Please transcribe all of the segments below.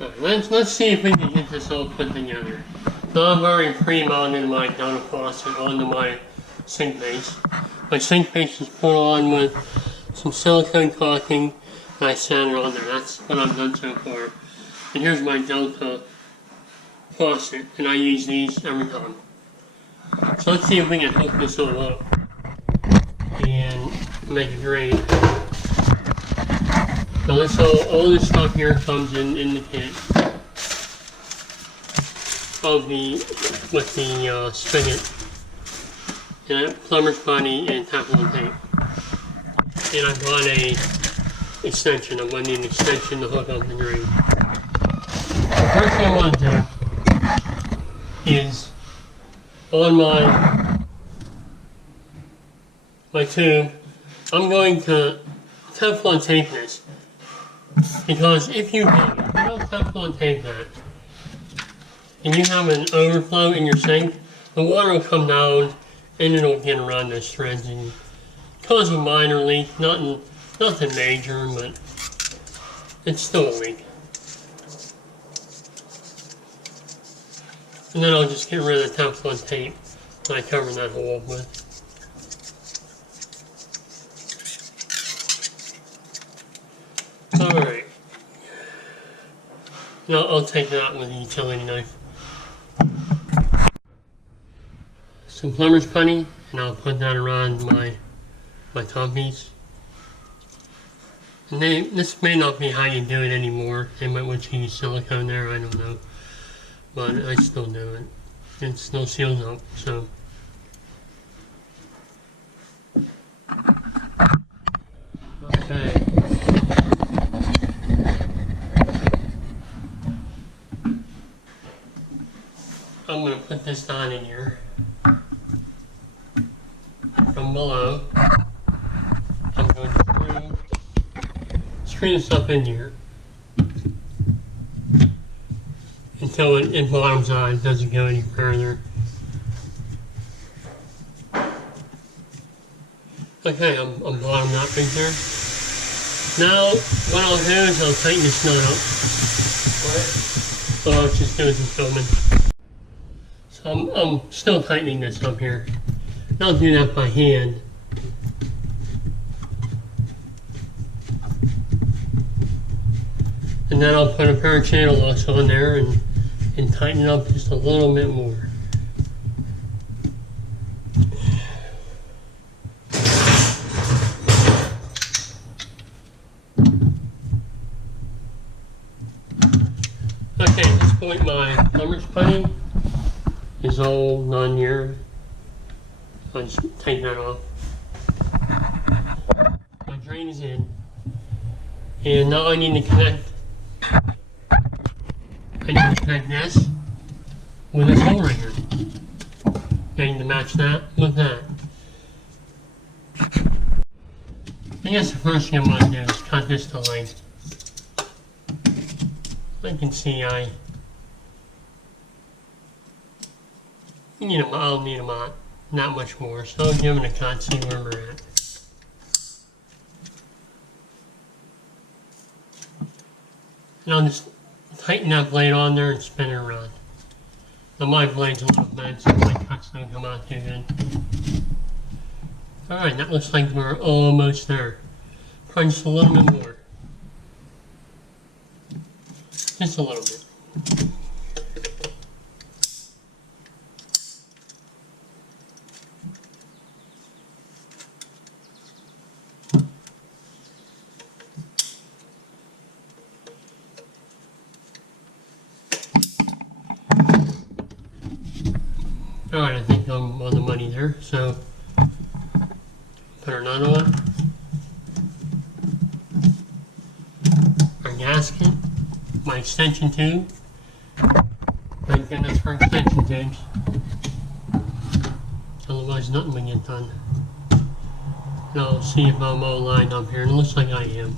Let's see if we can get this all put together. So I've already pre-mounted my donut faucet onto my sink base. My sink base is put on with some silicone caulking, and I sand it on there. That's what I've done so far. And here's my Delta faucet, and I use these every time. So let's see if we can hook this all up and make it drain. So this all this stuff here comes in the kit of with the spigot, and plumber's putty and Teflon tape. And I bought a extension. I'm going to need an extension to hook up the drain. The first thing I want to do is on my tube, I'm going to Teflon tape this. Because if you don't Teflon tape that, and you have an overflow in your sink, the water will come down and it'll get around those threads and cause a minor leak. Nothing major, but it's still a leak. And then I'll just get rid of the Teflon tape that I covered that hole up with. Alright. Now I'll take it out with a utility knife. Some plumber's putty, and I'll put that around my top piece. And this may not be how you do it anymore. They might want you to use silicone there, I don't know. But I still do it. It still seals up, so. Okay. I'm going to put this down in here. From below, I'm going to screw this up in here until it bottoms out. It doesn't go any further. Okay, I'm bottomed out right there. Now, what I'll do is I'll tighten this nut up. Oh, it just goes in filming. So I'm still tightening this up here. I'll do that by hand. And then I'll put a pair of channel locks on there and tighten it up just a little bit more. Okay, at this point my plumber's putty is all done here. I'll just take that off. My drain is in. And now I need to connect this with this hole right here. I need to match that with that. I guess the first thing I'm going to do is cut this to length. I can see I'll need a not much more, so I'll give it a cut, see where we're at. And I'll just tighten that blade on there and spin it around. Now my blade's a little bent, so my cuts don't come out too good. Alright, that looks like we're almost there. Probably just a little bit more. Just a little bit. Alright, I think I'm on the money there, so put our nut on. Our gasket, my extension tube. Thank goodness for extension tubes. Otherwise nothing will get done. Now I'll see if I'm all lined up here, and it looks like I am.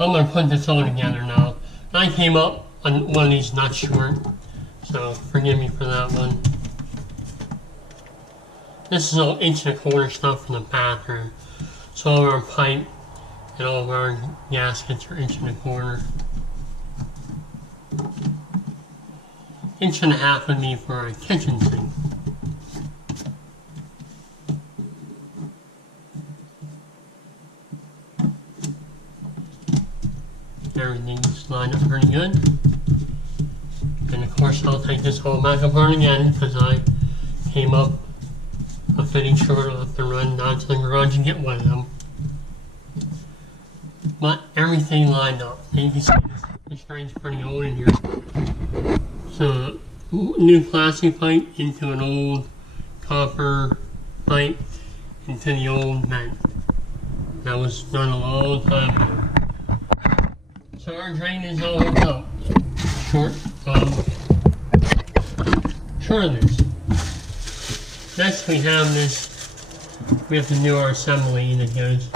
I'm going to put this all together now. I came up on one of these nuts short, so forgive me for that one. This is all inch and a quarter stuff from the bathroom. So all of our pipe and all of our gaskets are inch and a quarter. Inch and a half would be for a kitchen sink. Everything's lined up pretty good. And of course I'll take this whole back apart again because I came up a fitting short off and run down to the garage and get one of them. But everything lined up. And you can see this drain's pretty old in here. So new plastic pipe into an old copper pipe into the old vent. That was done a long time ago. So our drain is all hooked up. Short of this. Next we have this, we have to do our assembly that goes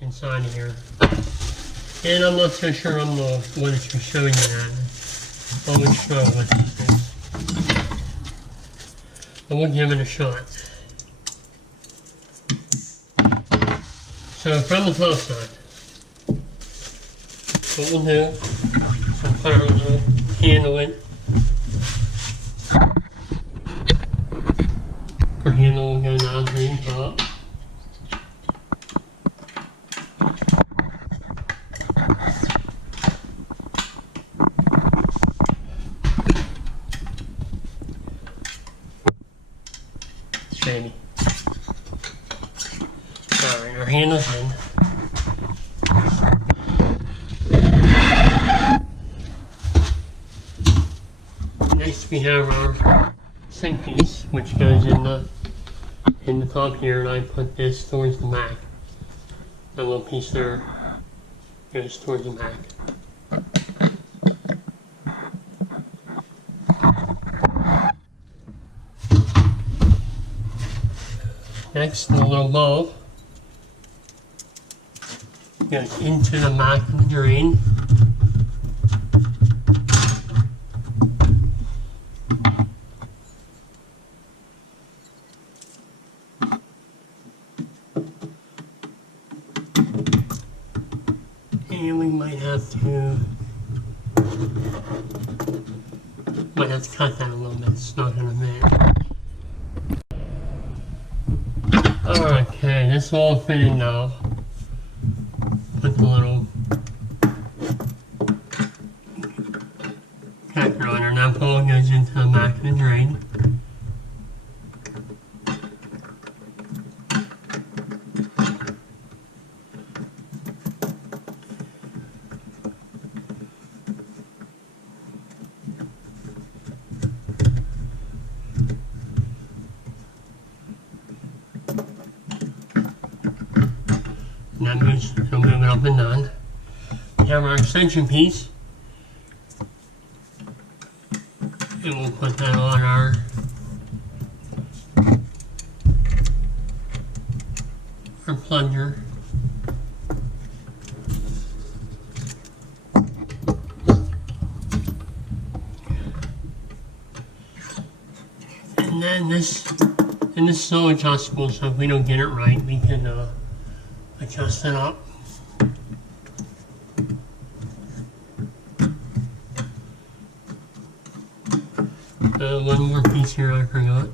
inside of here. And I'm not so sure I'm the one that you're showing that. I will show what this is. But we'll give it a shot. So from the top side, what we'll do is we'll put our little handle in. Our handle will go down to the top. Shady. Alright, our handle's in. Next we have our sink piece, which goes in the top here, and I put this towards the back. That little piece there goes towards the back. Next, the little bulb goes into the back of the drain. And we might have to cut that a little bit. It's not gonna fit. Okay, this all fitted now. Put the little connector on there. Now pole goes into the back of the drain. And that moves, it'll move it up and down. We have our extension piece. And we'll put that on our plunger. And then this is all adjustable, so if we don't get it right, we can adjust it up. One more piece here I forgot.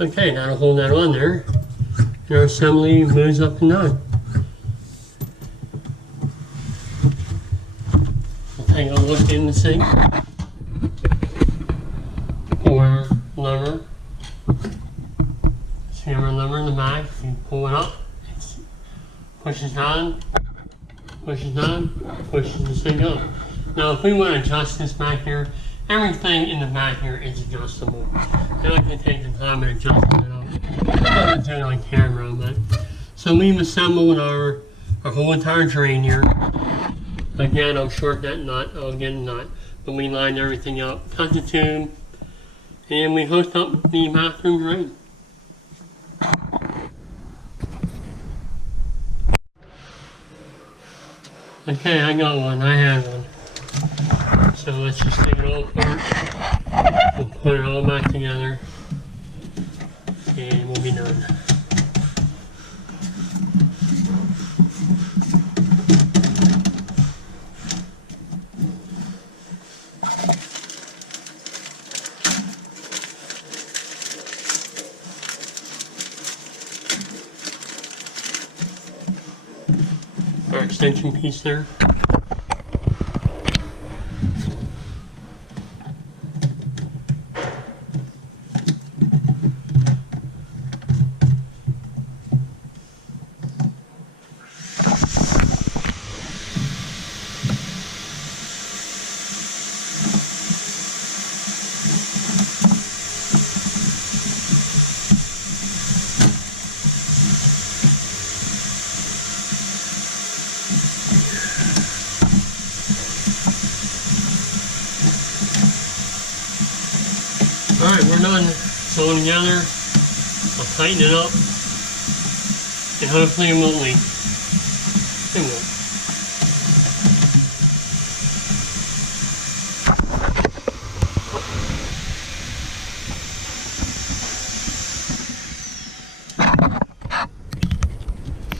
Okay, that'll hold that on there. And our assembly moves up and down. We'll take a look in the sink. Pull our lever. See our lever in the back. You pull it up, it pushes down, pushes the sink up. Now if we want to adjust this back here, everything in the back here is adjustable. And I can take the time and adjust it up. I don't do it on camera, but so we've assembled our whole entire drain here. Again, I'll short that nut, I'll get a nut, But we lined everything up, cut the tube, and we hooked up the bathroom drain. Okay, I got one. I have one. So let's just take it all apart. We'll put it all back together. And we'll be done. Our extension piece there. Alright, we're done. It's all together. I'll tighten it up. And hopefully it won't leak. It won't.